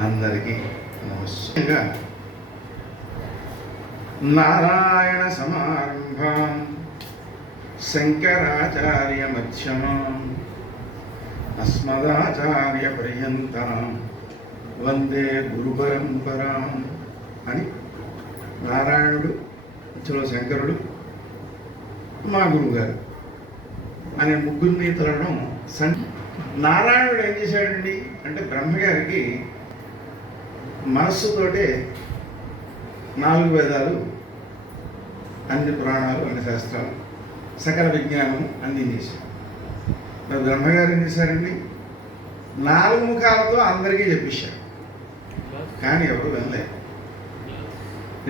అందరికీ నమస్కారంగా నారాయణ సమారంభాం. శంకరాచార్య మధ్యమాం. అస్మదాచార్య పర్యంతం వందే గురు పరంపరాం అని నారాయణుడు మధ్యలో శంకరుడు మా గురువుగారు అనే ముగ్గురిని తలడం సంఖ్య నారాయణుడు ఏం చేశాడండి? అంటే బ్రహ్మగారికి మనస్సుతోటే నాలుగు వేదాలు అన్ని పురాణాలు అన్ని శాస్త్రాలు సకల విజ్ఞానం అందించేశారు. మరి బ్రహ్మగారు ఏం చేశారండి? నాలుగు ముఖాలతో అందరికీ చెప్పేశారు. కానీ ఎవరు వినలేదు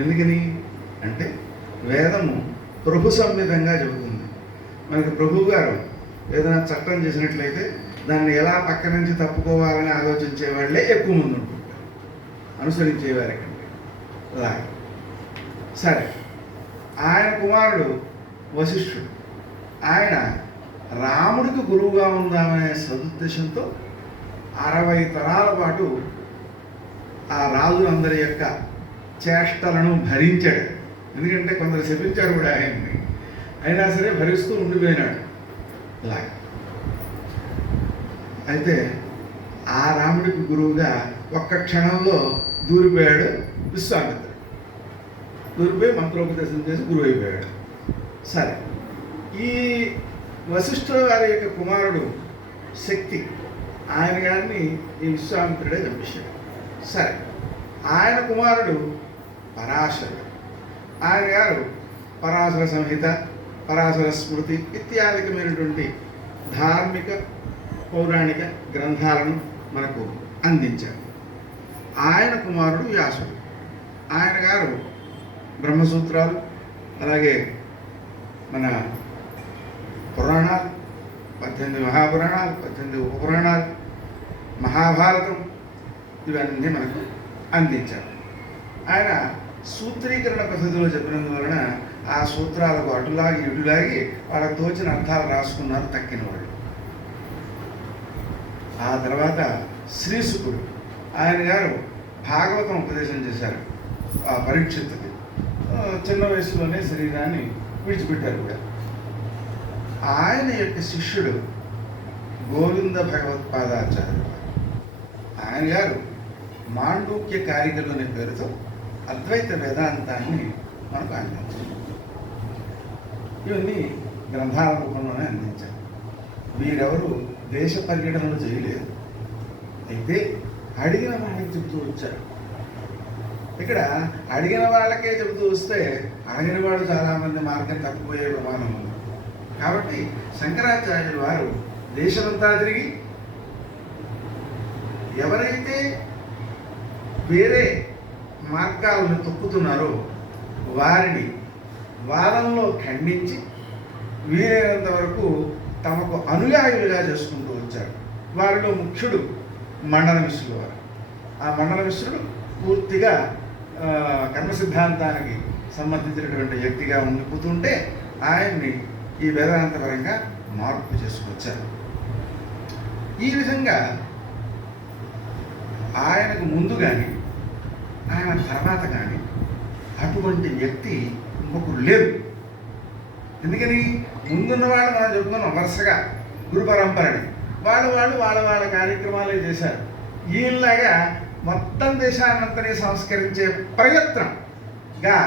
ఎందుకని? అంటే వేదము ప్రభు సంవిధంగా చెబుతుంది. మనకి ప్రభు గారు ఏదైనా చట్టం చేసినట్లయితే దాన్ని ఎలా పక్క నుంచి తప్పుకోవాలని ఆలోచించే వాళ్ళే ఎక్కువ మంది ఉంటుంటారు అనుసరించేవారి కంటే అలాగే సరే. ఆయన కుమారుడు వశిష్ఠుడు. ఆయన రాముడికి గురువుగా ఉందామనే సదుద్దేశంతో అరవై తరాల పాటు ఆ రాజులందరి యొక్క చేష్టలను భరించాడు. ఎందుకంటే కొందరు శపించారు కూడా ఆయన్ని. అయినా సరే భరిస్తూ ఉండిపోయినాడు. అలాగే అయితే ఆ రాముడికి గురువుగా ఒక్క క్షణంలో దూరిపోయాడు విశ్వామిత్రుడు. దూరిపోయి మంత్రోపదేశం చేసి గురువు అయిపోయాడు సరే ఈ వశిష్ఠుల గారి యొక్క కుమారుడు శక్తి ఆయన గారిని ఈ విశ్వామిత్రుడే చంపేశాడు. సరే ఆయన కుమారుడు పరాశరుడు. ఆయన గారు పరాశర సంహిత పరాశర స్మృతి ఇత్యాదికమైనటువంటి ధార్మిక పౌరాణిక గ్రంథాలను మనకు అందించారు. ఆయన కుమారుడు వ్యాసుడు. ఆయన గారు బ్రహ్మసూత్రాలు అలాగే మన పురాణాలు పద్దెనిమిది మహాపురాణాలు పద్దెనిమిది ఉపపురాణాలు మహాభారతం ఇవన్నీ మనకు అందించారు. ఆయన సూత్రీకరణ పద్ధతిలో చెప్పినందువలన ఆ సూత్రాలకు అటులాగి ఇటులాగి వాళ్ళకు తోచిన అర్థాలు రాసుకున్నారు తక్కిన వాళ్ళు ఆ తర్వాత శ్రీసుకుడు ఆయన గారు భాగవతం ఉపదేశం చేశారు. ఆ పరీక్షిత్తుకి. చిన్న వయసులోనే శరీరాన్ని విడిచిపెట్టారు కూడా. ఆయన యొక్క శిష్యుడు గోవింద భగవత్పాదాచార్యుడు. ఆయన గారు మాండూక్య కారికలు అనే పేరుతో అద్వైత వేదాంతాన్ని మనకు అందించారు. ఇవన్నీ గ్రంథాల రూపంలోనే అందించారు. వీరెవరు? దేశ పర్యటనలు చేయలేదు. అయితే అడిగిన వాళ్ళకి చెబుతూ వచ్చారు. ఇక్కడ అడిగిన వాళ్ళకే చెబుతూ వస్తే అడిగిన వాళ్ళు చాలామంది మార్గం తప్పిపోయే ప్రమాణం ఉంది. కాబట్టి శంకరాచార్యులు వారు దేశమంతా తిరిగి ఎవరైతే వేరే మార్గాలను తొక్కుతున్నారో వారిని వాదంలో ఖండించి వీలైనంత వరకు తమకు అనుయాయులుగా చేసుకుంటూ వచ్చారు. వారిలో ముఖ్యుడు మండల మిశ్రుడు వారు. ఆ మండల మిశ్రుడు పూర్తిగా కర్మ సిద్ధాంతానికి సంబంధించినటువంటి వ్యక్తిగా ఉండిపోతుంటే ఆయన్ని ఈ వేదాంతపరంగా మార్పు చేసుకొచ్చారు. ఈ విధంగా ఆయనకు ముందు కానీ ఆయన తర్వాత కానీ అటువంటి వ్యక్తి ఇంకొకరు లేరు. ఎందుకని ముందున్న వాళ్ళు మనం చెప్పుకున్నాం వరుసగా గురు పరంపరని. వాళ్ళు వాళ్ళు వాళ్ళ వాళ్ళ కార్యక్రమాలే చేశారు. ఈయనలాగా మొత్తం దేశాన్నంతని సంస్కరించే ప్రయత్నంగా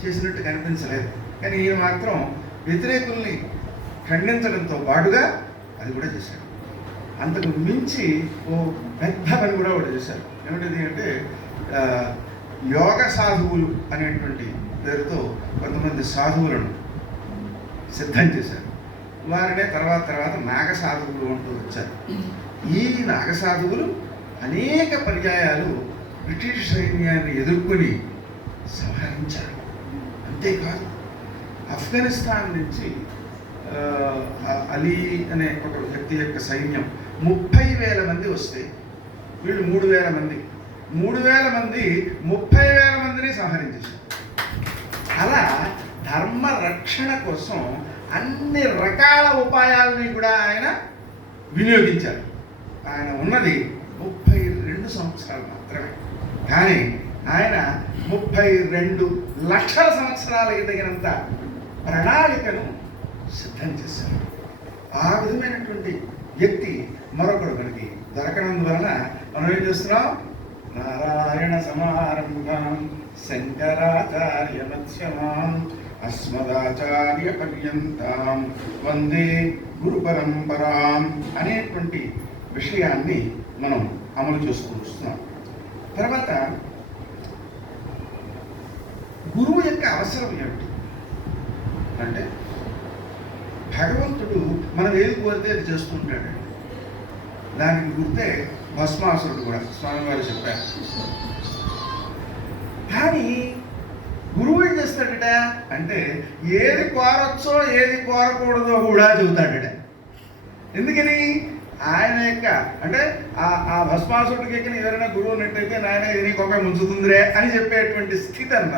చేసినట్టు కనిపించలేదు. కానీ ఈయన మాత్రం వ్యతిరేకుల్ని ఖండించడంతో పాటుగా అది కూడా చేశాడు. అంతకు మించి ఓ పెద్ద పని కూడా ఒకటి చేశారు ఏమిటిది అంటే యోగ సాధువులు అనేటువంటి పేరుతో కొంతమంది సాధువులను సిద్ధం చేశారు. వారినే తర్వాత తర్వాత నాగసాధువులు అంటూ వచ్చారు. ఈ నాగసాధువులు అనేక పర్యాయాలు బ్రిటిష్ సైన్యాన్ని ఎదుర్కొని సంహరించారు. అంతేకాదు ఆఫ్ఘనిస్తాన్ నుంచి అలీ అనే ఒక వ్యక్తి యొక్క సైన్యం ముప్పై వేల మంది వస్తే వీళ్ళు మూడు వేల మంది. మూడు వేల మంది ముప్పై వేల మందిని సంహరించేశారు. అలా ధర్మ రక్షణ కోసం అన్ని రకాల ఉపాయాలని కూడా ఆయన వినియోగించారు. ఆయన ఉన్నది ముప్పై రెండు సంవత్సరాలు మాత్రమే. కానీ ఆయన ముప్పై రెండు లక్షల సంవత్సరాలకి తగినంత ప్రణాళికను సిద్ధం చేశారు. ఆ విధమైనటువంటి వ్యక్తి మరొకడు మనకి దొరకనందువలన మనం ఏం చేస్తున్నాం? నారాయణ సమారంభం. శంకరాచార్య మధ్యమాం. అస్మదాచార్య పర్యంతం వందే గురు పరంపరాం అనేటువంటి విషయాన్ని మనం అమలు చేసుకుని వస్తున్నాం. తర్వాత గురువు యొక్క అవసరం ఏమిటి? అంటే భగవంతుడు మనం ఏది కోరితే అది చేస్తుంటాడు. దానికి గుర్తే భస్మాసురుడు కూడా స్వామివారు చెప్పారు. కానీ చేస్తాడట? అంటే ఏది కోరొచ్చో ఏది కోరకూడదో కూడా చెబుతాడట. ఎందుకని? ఆయన యొక్క అంటే ఆ ఆ భస్మాసుడికి ఎక్కిన ఎవరైనా గురువు ఉన్నట్టయితే నాయన ఇది నీకు ఒక ముంచుతుందిరే అని చెప్పేటువంటి స్థితి అన్నమాట.